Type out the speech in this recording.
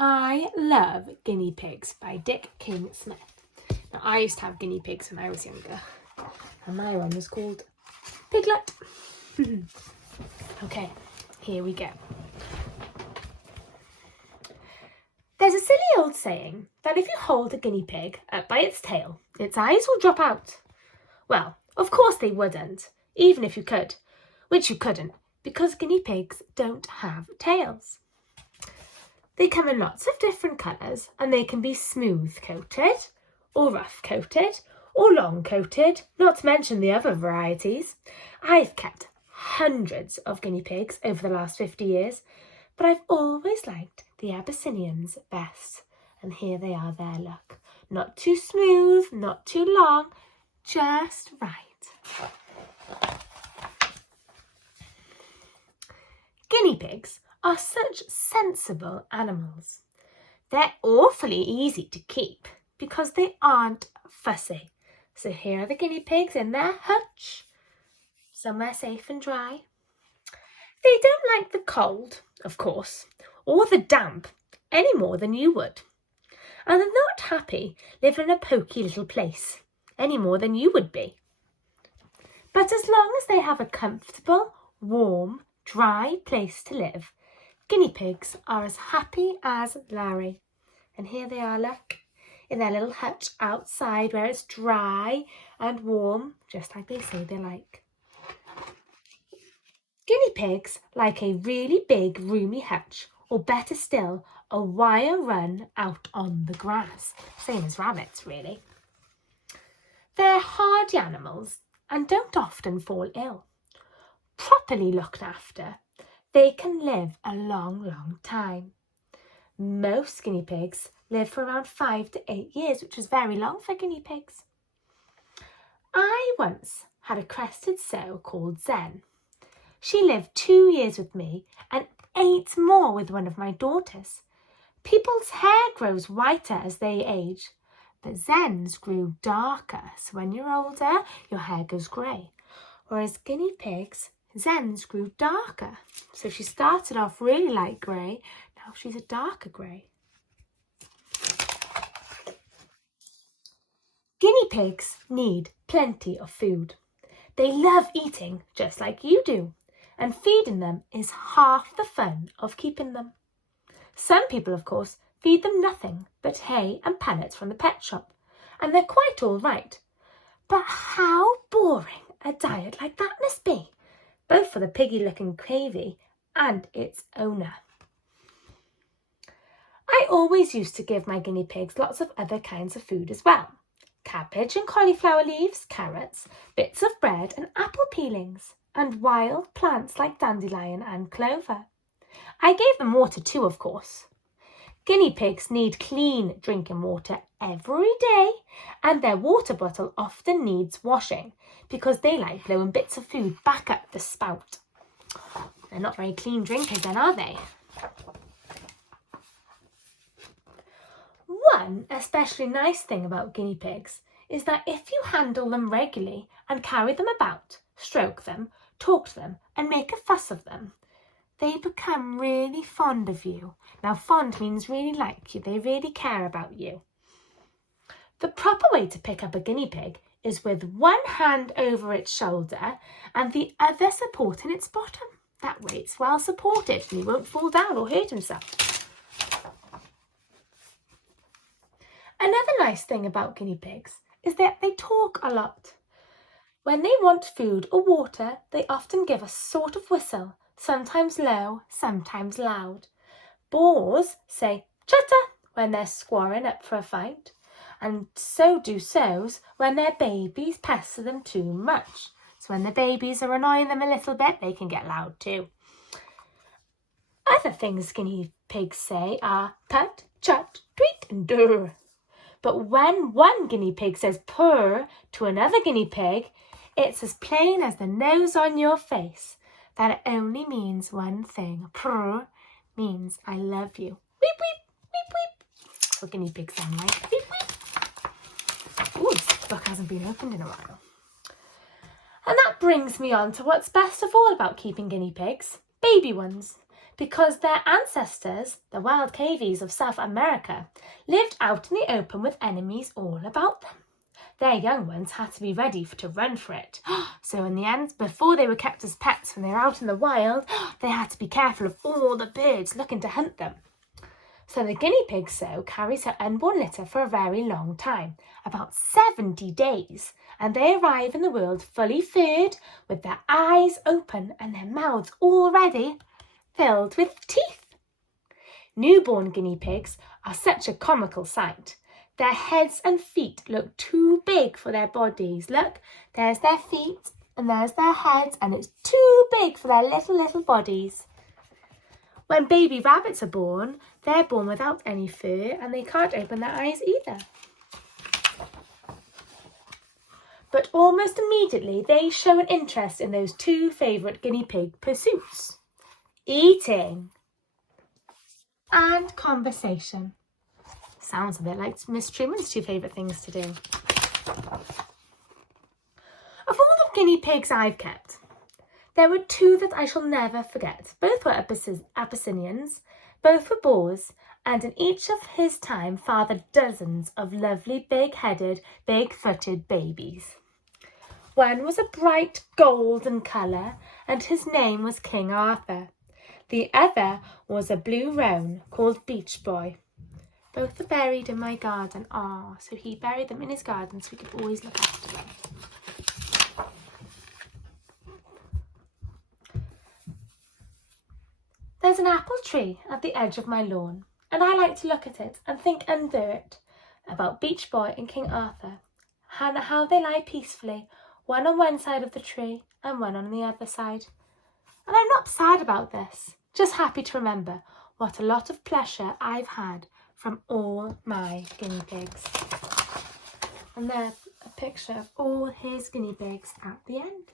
I Love Guinea Pigs by Dick King Smith. Now, I used to have guinea pigs when I was younger, and my one was called Piglet. Okay, here we go. There's a silly old saying that if you hold a guinea pig up by its tail, its eyes will drop out. Well, of course they wouldn't, even if you could, which you couldn't, because guinea pigs don't have tails. They come in lots of different colours, and they can be smooth coated, or rough coated, or long coated, not to mention the other varieties. I've kept hundreds of guinea pigs over the last 50 years, but I've always liked the Abyssinians best. And here they are there, look. Not too smooth, not too long, just right. Guinea pigs are such sensible animals. They're awfully easy to keep because they aren't fussy. So here are the guinea pigs in their hutch, somewhere safe and dry. They don't like the cold, of course, or the damp any more than you would. And they're not happy living in a poky little place any more than you would be. But as long as they have a comfortable, warm, dry place to live, guinea pigs are as happy as Larry. And here they are, look, in their little hutch outside where it's dry and warm, just like they say they like. Guinea pigs like a really big, roomy hutch, or better still, a wire run out on the grass, same as rabbits, really. They're hardy animals and don't often fall ill. Properly looked after, they can live a long, long time. Most guinea pigs live for around 5 to 8 years, which is very long for guinea pigs. I once had a crested sow called Zen. She lived 2 years with me and 8 more with one of my daughters. People's hair grows whiter as they age, but Zen's grew darker, so when you're older, your hair goes grey. Whereas guinea pigs, Zen's grew darker. So she started off really light grey, now she's a darker grey. Guinea pigs need plenty of food. They love eating just like you do, and feeding them is half the fun of keeping them. Some people, of course, feed them nothing but hay and pellets from the pet shop, and they're quite all right. But how boring a diet like that must be, both for the piggy-looking cavey and its owner. I always used to give my guinea pigs lots of other kinds of food as well. Cabbage and cauliflower leaves, carrots, bits of bread and apple peelings, and wild plants like dandelion and clover. I gave them water too, of course. Guinea pigs need clean drinking water every day, and their water bottle often needs washing because they like blowing bits of food back up the spout. They're not very clean drinkers then, are they? One especially nice thing about guinea pigs is that if you handle them regularly and carry them about, stroke them, talk to them and make a fuss of them, they become really fond of you. Now, fond means really like you. They really care about you. The proper way to pick up a guinea pig is with one hand over its shoulder and the other supporting its bottom. That way it's well supported and he won't fall down or hurt himself. Another nice thing about guinea pigs is that they talk a lot. When they want food or water, they often give a sort of whistle, sometimes low, sometimes loud. Boars say chutter when they're squaring up for a fight, and so do sows when their babies pester them too much. So when the babies are annoying them a little bit, they can get loud too. Other things guinea pigs say are tut, chut, tweet and durr. But when one guinea pig says purr to another guinea pig, it's as plain as the nose on your face that it only means one thing. Purr means I love you. Weep, weep, weep, weep. That's what guinea pigs sound like. Weep, weep. Ooh, this book hasn't been opened in a while. And that brings me on to what's best of all about keeping guinea pigs, baby ones. because their ancestors, the wild cavies of South America, lived out in the open with enemies all about them. Their young ones had to be ready to run for it. So in the end, before they were kept as pets when they were out in the wild, they had to be careful of all the birds looking to hunt them. So the guinea pig carries her unborn litter for a very long time, about 70 days, and they arrive in the world fully furred, with their eyes open and their mouths already filled with teeth. Newborn guinea pigs are such a comical sight. Their heads and feet look too big for their bodies. Look, there's their feet and there's their heads, and it's too big for their little bodies. When baby rabbits are born, they're born without any fur and they can't open their eyes either. But almost immediately they show an interest in those two favourite guinea pig pursuits: eating and conversation. Sounds a bit like Miss Truman's two favourite things to do. Of all the guinea pigs I've kept, there were two that I shall never forget. Both were Abyssinians, both were boars, and in each of his time fathered dozens of lovely big-headed, big-footed babies. One was a bright golden colour, and his name was King Arthur. The other was a blue roan called Beach Boy. Both are buried in my garden. So he buried them in his garden so we could always look after them. There's an apple tree at the edge of my lawn, and I like to look at it and think under it about Beach Boy and King Arthur, and how they lie peacefully, one on one side of the tree and one on the other side. And I'm not sad about this, just happy to remember what a lot of pleasure I've had from all my guinea pigs. And there's a picture of all his guinea pigs at the end.